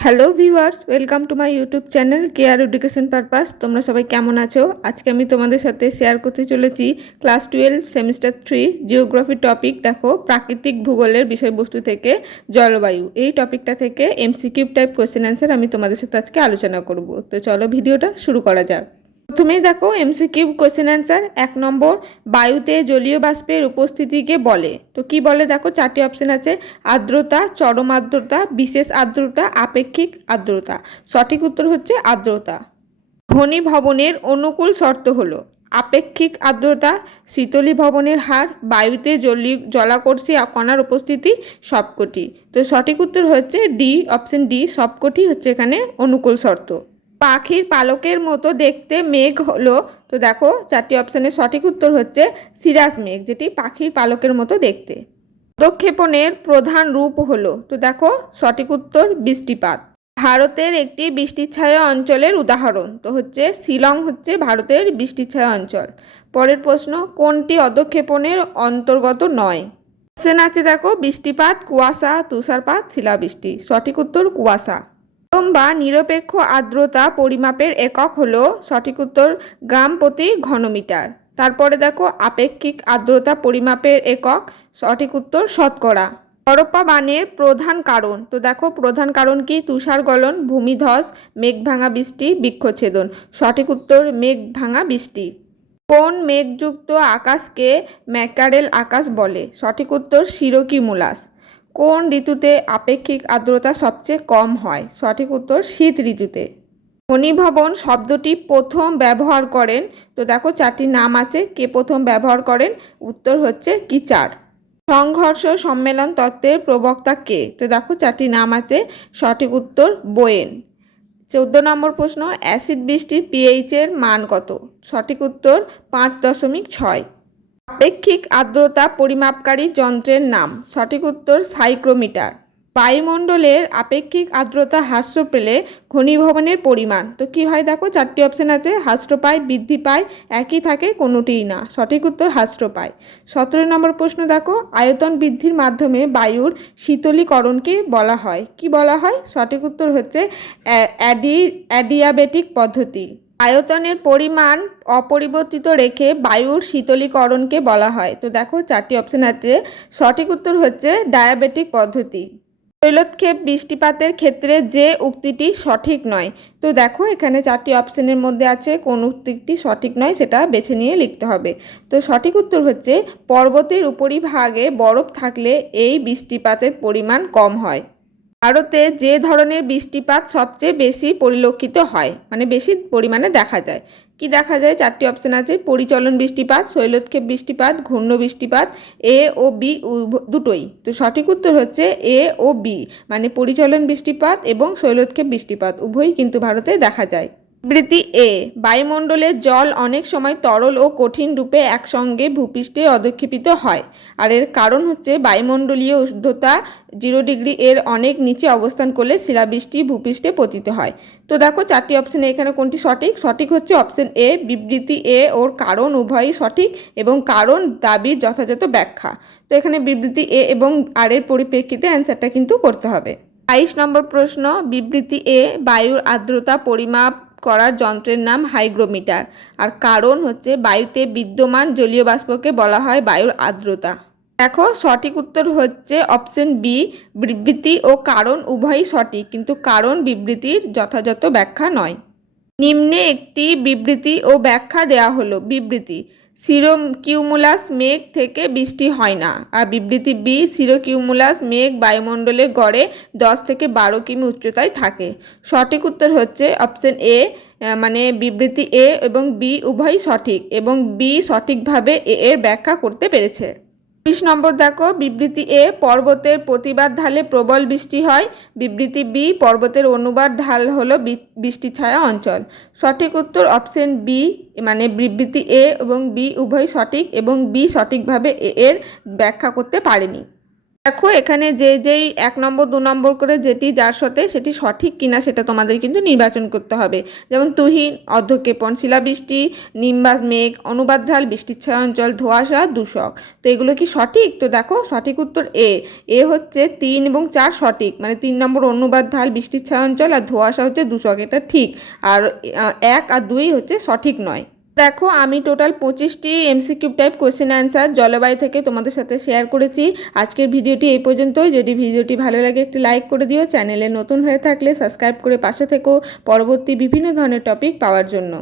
Hello viewers, welcome to my YouTube channel care education purpose. তোমরা সবাই কেমন আছো? আজকে আমি তোমাদের সাথে শেয়ার করতে চলেছি ক্লাস 12 সেমিস্টার 3 জিওগ্রাফি টপিক। দেখো, প্রাকৃতিক ভূগোলের বিষয়বস্তু থেকে জলবায়ু, এই টপিকটা থেকে এমসিকিউ টাইপ কোয়েশ্চেন অ্যান্সার আমি তোমাদের সাথে আজকে আলোচনা করব। তো চলো ভিডিওটা শুরু করা যাক। প্রথমেই দেখো এমসিকিউ কোয়েশ্চেন অ্যান্সার। 1 নম্বর, বায়ুতে জলীয় বাষ্পের উপস্থিতিকে বলে। তো কি বলে দেখো, 4টি অপশন আছে: আর্দ্রতা, চরম আর্দ্রতা, বিশেষ আর্দ্রতা, আপেক্ষিক আর্দ্রতা। সঠিক উত্তর হচ্ছে আর্দ্রতা। ঘনীভবনের অনুকূল শর্ত হলো আপেক্ষিক আর্দ্রতা, শীতলীভবনের হার, বায়ুতে জলাকর্ষী কণার উপস্থিতি, সবকটি। তো সঠিক উত্তর হচ্ছে ডি, অপশন ডি, সবকটি হচ্ছে এখানে অনুকূল শর্ত। পাখির পালকের মতো দেখতে মেঘ হলো। তো দেখো 4টি অপশানের সঠিক উত্তর হচ্ছে সিরাস মেঘ, যেটি পাখির পালকের মতো দেখতে। পদক্ষেপণের প্রধান রূপ হলো। তো দেখো সঠিক উত্তর বৃষ্টিপাত। ভারতের একটি বৃষ্টিছায়া অঞ্চলের উদাহরণ তো হচ্ছে শিলং, হচ্ছে ভারতের বৃষ্টিছায়া অঞ্চল। পরের প্রশ্ন, কোনটি অধঃক্ষেপণের অন্তর্গত নয়? অপশন আছে দেখো, বৃষ্টিপাত, কুয়াশা, তুষারপাত, শিলাবৃষ্টি। সঠিক উত্তর কুয়াশা। বা নিরপেক্ষ আর্দ্রতা পরিমাপের একক হলো। সঠিক উত্তর গ্রাম প্রতি ঘনমিটার। তারপরে দেখো আপেক্ষিক আর্দ্রতা পরিমাপের একক, সঠিক উত্তর শতকরা। হরপ্পা বানের প্রধান কারণ। তো দেখো প্রধান কারণ কি? তুষার গলন, ভূমিধস, মেঘভাঙা বৃষ্টি, বৃক্ষচ্ছেদন। সঠিক উত্তর মেঘভাঙা বৃষ্টি। কোন মেঘযুক্ত আকাশকে ম্যাকারেল আকাশ বলে? সঠিক উত্তর সিরোকিউমুলাস। কোন ঋতুতে আপেক্ষিক আর্দ্রতা সবচেয়ে কম হয়? সঠিক উত্তর শীত ঋতুতে। ঘনীভবন শব্দটি প্রথম ব্যবহার করেন। তো দেখো 4টি নাম আছে, কে প্রথম ব্যবহার করেন? উত্তর হচ্ছে কিচার। সংঘর্ষ সম্মেলন তত্ত্বের প্রবক্তা কে? তো দেখো 4টি নাম আছে, সঠিক উত্তর বোয়েন। 14 নম্বর প্রশ্ন, অ্যাসিড বৃষ্টির পিএইচ এর মান কত? সঠিক উত্তর 5.6। আপেক্ষিক আর্দ্রতা পরিমাপকারী যন্ত্রের নাম? সঠিক উত্তর সাইক্রোমিটার। বায়ুমণ্ডলের আপেক্ষিক আর্দ্রতা হ্রাস পেলে ঘনীভবনের পরিমাণ তো কি হয়? দেখো 4টি অপশন আছে, হ্রাস পায়, বৃদ্ধি পায়, একই থাকে, কোনোটিই না। সঠিক উত্তর হ্রাস পায়। 17 নম্বর প্রশ্ন দেখো, আয়তন বৃদ্ধির মাধ্যমে বায়ুর শীতলীকরণকে বলা হয়। কি বলা হয়? সঠিক উত্তর হচ্ছে অ্যাডিয়াবেটিক পদ্ধতি। আয়তনের পরিমাণ অপরিবর্তিত রেখে বায়ুর শীতলীকরণকে বলা হয়। তো দেখো 4টি অপশন আছে, সঠিক উত্তর হচ্ছে ডায়াবেটিক পদ্ধতি। তৈলক্ষেপ বৃষ্টিপাতের ক্ষেত্রে যে উক্তিটি সঠিক নয়। তো দেখো এখানে 4টি অপশনের মধ্যে আছে, কোন উক্তিটি সঠিক নয় সেটা বেছে নিয়ে লিখতে হবে। তো সঠিক উত্তর হচ্ছে পর্বতের উপরিভাগে বরফ থাকলে এই বৃষ্টিপাতের পরিমাণ কম হয়। ভারতে যে ধরনের বৃষ্টিপাত সবচেয়ে বেশি পরিলক্ষিত হয়, মানে বেশি পরিমাণে দেখা যায়? কি দেখা যায়? 4টি অপশন আছে, পরিচলন বৃষ্টিপাত, শৈলক্ষেপ বৃষ্টিপাত, ঘূর্ণ বৃষ্টিপাত, এ ও বি দুটোই। তো সঠিক উত্তর হচ্ছে এ ও বি, মানে পরিচলন বৃষ্টিপাত এবং শৈলক্ষেপ বৃষ্টিপাত উভয়ই কিন্তু ভারতে দেখা যায়। বিবৃতি এ, বায়ুমণ্ডলের জল অনেক সময় তরল ও কঠিন রূপে একসঙ্গে ভূপৃষ্ঠে অধঃক্ষেপিত হয়। আর এর কারণ হচ্ছে বায়ুমণ্ডলীয় উষ্ণতা 0 ডিগ্রি এর অনেক নিচে অবস্থান করলে শিলাবৃষ্টি ভূপৃষ্ঠে পতিত হয়। তো দেখো 4টি অপশানে এখানে কোনটি সঠিক? সঠিক হচ্ছে অপশন এ, বিবৃতি এ ওর কারণ উভয়ই সঠিক এবং কারণ দাবির যথাযথ ব্যাখ্যা। তো এখানে বিবৃতি এ এবং আর এর পরিপ্রেক্ষিতে অ্যান্সারটা কিন্তু করতে হবে। 22 নম্বর প্রশ্ন, বিবৃতি এ, বায়ুর আর্দ্রতা পরিমাপ করার যন্ত্রের নাম হাইগ্রোমিটার। আর কারণ হচ্ছে বায়ুতে বিদ্যমান জলীয় বাষ্পকে বলা হয় বায়ুর আর্দ্রতা। দেখো সঠিক উত্তর হচ্ছে অপশন বি, বিবৃতি ও কারণ উভয়ই সঠিক, কিন্তু কারণ বিবৃতির যথাযথ ব্যাখ্যা নয়। নিম্নে একটি বিবৃতি ও ব্যাখ্যা দেয়া হলো। বিবৃতি: সিরোকিউমুলাস মেঘ থেকে বৃষ্টি হয় না। আর বিবৃতি বি, সিরোকিউমুলাস মেঘ বায়ুমণ্ডলে গড়ে 10 থেকে 12 কিমি উচ্চতায় থাকে। সঠিক উত্তর হচ্ছে অপশন এ, মানে বিবৃতি এ এবং বি উভয়ই সঠিক এবং বি সঠিকভাবে এ এর ব্যাখ্যা করতে পেরেছে। 20 নম্বর দেখো, বিবৃতি এ, পর্বতের প্রতিবাদ ঢালে প্রবল বৃষ্টি হয়। বিবৃতি বি, পর্বতের অনুবাদ ঢাল হলো বৃষ্টিছায়া অঞ্চল। সঠিক উত্তর অপশন বি, মানে বিবৃতি এ এবং বি উভয় সঠিক এবং বি সঠিকভাবে এ এর ব্যাখ্যা করতে পারেনি। দেখো এখানে যেই 1 নম্বর 2 নম্বর করে যেটি যার সাথে সেটি সঠিক কিনা সেটা তোমাদের কিন্তু নির্বাচন করতে হবে। যেমন তুহিন, অর্ধক্ষেপণ, শিলাবৃষ্টি, নিম্বাস মেঘ, অনুবাদ ঢাল, বৃষ্টির ছায়াঞ্চল, ধোঁয়াশা, দূষক। তো এগুলো কি সঠিক? তো দেখো সঠিক উত্তর এ হচ্ছে 3 এবং 4 সঠিক, মানে 3 নম্বর অনুবাদ ঢাল, বৃষ্টির ছায়াঞ্চল আর ধোঁয়াশা হচ্ছে দূষক, এটা ঠিক। আর 1 আর 2 হচ্ছে সঠিক নয়। দেখো আমি টোটাল 25টি এমসিকিউ টাইপ কোয়েশ্চেন অ্যান্সার জলবায়ু থেকে তোমাদের সাথে শেয়ার করেছি। আজকের ভিডিওটি এই পর্যন্তই। যদি ভিডিওটি ভালো লাগে একটি লাইক করে দিও, চ্যানেলে নতুন হয়ে থাকলে সাবস্ক্রাইব করে পাশে থেকো পরবর্তী বিভিন্ন ধরনের টপিক পাওয়ার জন্য।